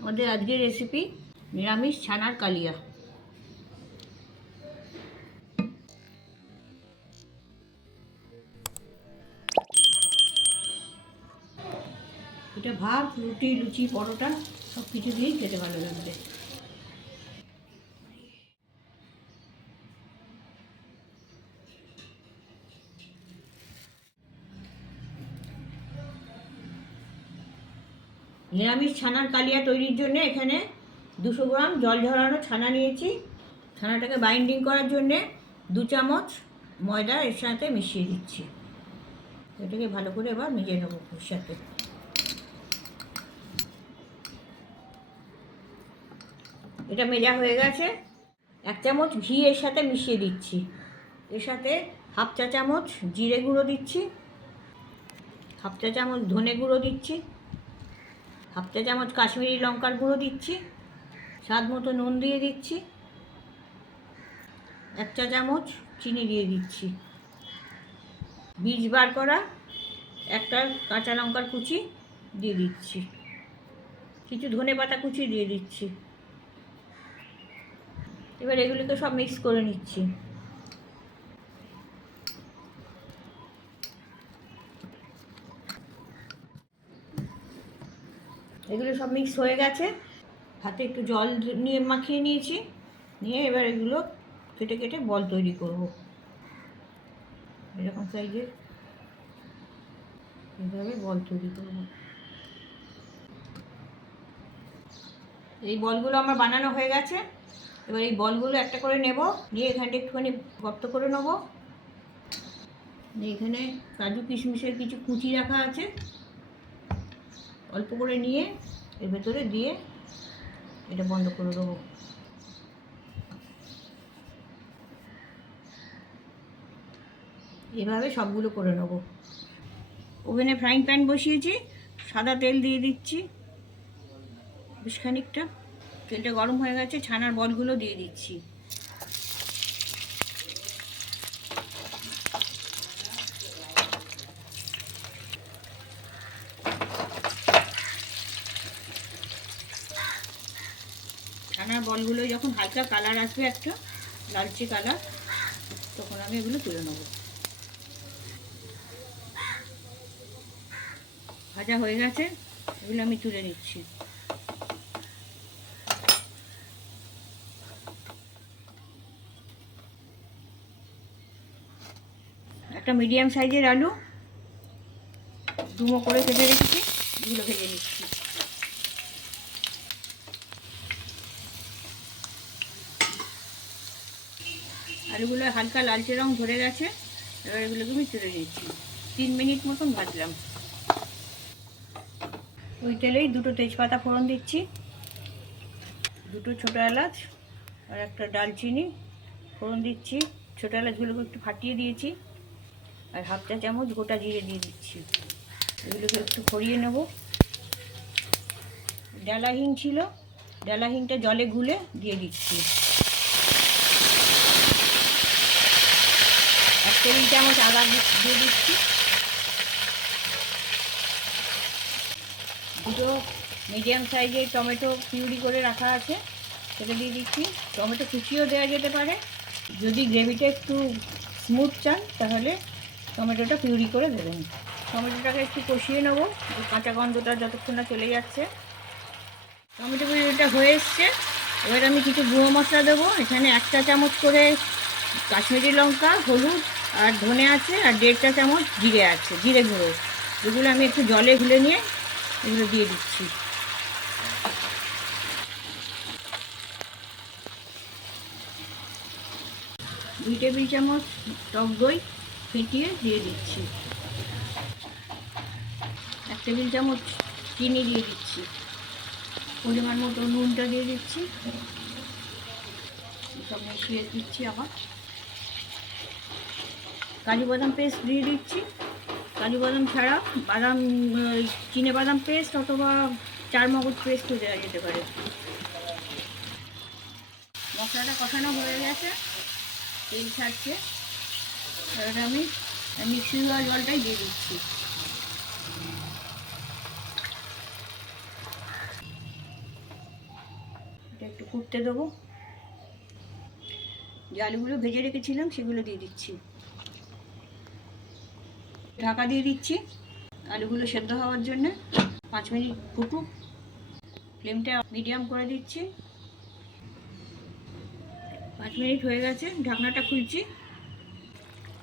আমাদের আজকের রেসিপি নিরামিষ ছানার কালিয়া। এটা ভাত, রুটি, লুচি, পরোটা সব কিছু দিয়েই খেতে ভালো লাগবে। নিরামিষ ছানার কালিয়া তৈরির জন্য এখানে দুশো গ্রাম জল ঝরানো ছানা নিয়েছি। ছানাটাকে বাইন্ডিং করার জন্যে দু চামচ ময়দা এর সাথে মিশিয়ে দিচ্ছি। এটাকে ভালো করে এবার মিশিয়ে নেব এর সাথে। এটা মেজা হয়ে গেছে। এক চামচ ঘি এর সাথে মিশিয়ে দিচ্ছি। এর সাথে হাফ চা চামচ জিরে গুঁড়ো দিচ্ছি। হাফ চা চামচ ধনে গুঁড়ো দিচ্ছি। হাফ চা চামচ কাশ্মীরি লঙ্কার গুঁড়ো দিচ্ছি, স্বাদ মতো নুন দিয়ে দিচ্ছি, এক চা চামচ চিনি দিয়ে দিচ্ছি। বীজ বার করা একটা কাঁচা লঙ্কার কুচি দিয়ে দিচ্ছি। কিছু ধনে পাতা কুচি দিয়ে দিচ্ছি। এবার এগুলিকে সব মিক্স করে নিচ্ছি। এগুলো সব মিক্স হয়ে গেছে। হাতে একটু জল নিয়ে মাখিয়ে নিয়েছি। নিয়ে এবার এগুলো কেটে কেটে বল তৈরি করব। এরকম সাইজের এইভাবে বল তৈরি করব। এই বলগুলো আমার বানানো হয়ে গেছে। এবার এই বলগুলো একটা করে নেব। নিয়ে এখানটা একটুখানি গর্ত করে নেব। এখানে কাজু কিশমিশের কিছু কুচি রাখা আছে। অল্প করে নিয়ে এর ভেতরে দিয়ে এটা বন্ধ করে দেবো। এভাবে সবগুলো করে নেব। ওভেনে ফ্রাইং প্যান বসিয়েছি, সাদা তেল দিয়ে দিচ্ছি, বেশ খানিকটা। তেলটা গরম হয়ে গেছে, ছানার বলগুলো দিয়ে দিচ্ছি। বলগুলো যখন হালকা কালার আসবে একটা, লালচে কালার, তখন আমি এগুলো তুলে নেব। ভাজা হয়ে গেছে, এগুলো আমি তুলে নিচ্ছি। একটা মিডিয়াম সাইজের আলু ডুমো করে কেটে রেখেছি, এগুলো ভেজে নিচ্ছি। আলুগুলো হালকা লালচে রং ধরে গেছে, এবার এগুলোকে আমি তুলে নিচ্ছি। তিন মিনিট মতন ভাজলাম। ওই তেলেই দুটো তেজপাতা ফোড়ন দিচ্ছি। দুটো ছোটো এলাচ আর একটা ডালচিনি ফোড়ন দিচ্ছি। ছোটো এলাচগুলোকে একটু ফাটিয়ে দিয়েছি আর হাফ চা চামচ গোটা জিরে দিয়ে দিচ্ছি। এগুলোকে একটু ফরিয়ে নেব। ডালা হিং ছিল ডালা হিংটা জলে গুলে দিয়ে দিচ্ছি। টেবিল চামচ, আদা দিয়ে দিচ্ছি। দুটো মিডিয়াম সাইজের টমেটো পিউরি করে রাখা আছে, সেটা দিয়ে দিচ্ছি। টমেটো কুচিও দেওয়া যেতে পারে। যদি গ্রেভিটা একটু স্মুথ চান, তাহলে টমেটোটা পিউরি করে দেবেন। টমেটোটাকে একটু কষিয়ে নেব। কাঁচা গন্ধটা যতক্ষণ না চলে যাচ্ছে। টমেটো পিউরিটা হয়ে এসছে। এবার আমি কিছু গুঁড়ো মশলা দেবো। এখানে একটা চামচ করে কাশ্মীরি লঙ্কা, হলুদ আর ধনে আছে আর দেড়টা চামচ জিরে আছে, জিরে গুঁড়ো। এগুলো আমি একটু জলে গুলে নিয়ে এগুলো দিয়ে দিচ্ছি। দুই টেবিল চামচ টক দই ফেটিয়ে দিয়ে দিচ্ছি। এক টেবিল চামচ চিনি দিয়ে দিচ্ছি। পরিমাণ মতো নুনটা দিয়ে দিচ্ছি। সব মিশিয়ে দিচ্ছি আবার। কাজু বাদাম পেস্ট দিয়ে দিচ্ছি। কাজু বাদাম ছাড়া বাদাম চিনে বাদাম পেস্ট অথবা চার মগজ পেস্টও দেওয়া যেতে পারে। মশলাটা কষানো হয়ে গেছে। তেল ছাড়ছে। এবার আমি মিক্সি দেওয়া জলটাই দিয়ে দিচ্ছি। একটু ফুটতে দেবো। যে আলুগুলো ভেজে রেখেছিলাম, সেগুলো দিয়ে দিচ্ছি। ঢাকা দিয়ে দিচ্ছি। আলুগুলো সেদ্ধ হওয়ার জন্য পাঁচ মিনিট ফুটুক। ফ্লেমটা মিডিয়াম করে দিচ্ছি। পাঁচ মিনিট হয়ে গেছে, ঢাকনাটা খুলছি।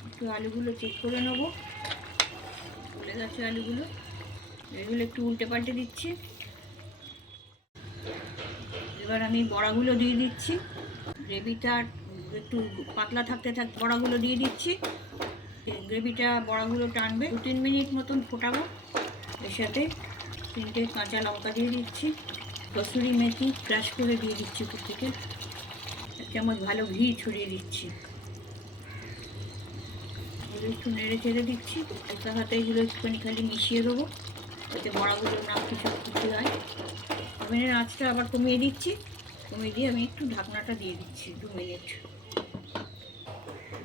একটু আলুগুলো চেক করে নেব। ফুলে গেছে আলুগুলো। এগুলো একটু উল্টে পাল্টে দিচ্ছি। এবার আমি বড়াগুলো দিয়ে দিচ্ছি। গ্রেভিটা একটু পাতলা থাকতে থাক বড়াগুলো দিয়ে দিচ্ছি। গ্রেভিটা বড়াগুলো টানবে। দু তিন মিনিট মতন ফোটাবো। এর সাথে তিনটে কাঁচা লঙ্কা দিয়ে দিচ্ছি। কসুরি মেথি ক্রাশ করে দিয়ে দিচ্ছি উপর থেকে। চামচ ভালো ঘি ছড়িয়ে দিচ্ছি। এগুলো একটু নেড়ে চেড়ে দিচ্ছি। একটা হাতে এগুলো একটুখানি খালি মিশিয়ে দেবো। যাতে বড়াগুলোর নাম কিছু কিছু হয় ওভেনের আঁচটা আবার কমিয়ে দিচ্ছি। কমিয়ে দিয়ে আমি একটু ঢাকনাটা দিয়ে দিচ্ছি। দু মিনিট।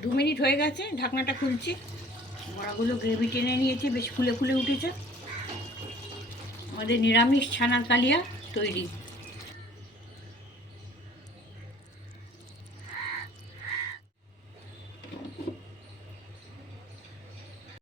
দু মিনিট হয়ে গেছে, ঢাকনাটা খুলছি। বড়াগুলো গ্রেভি টেনে নিয়েছে, বেশ ফুলে ফুলে উঠেছে। আমাদের নিরামিষ ছানার কালিয়া তৈরি।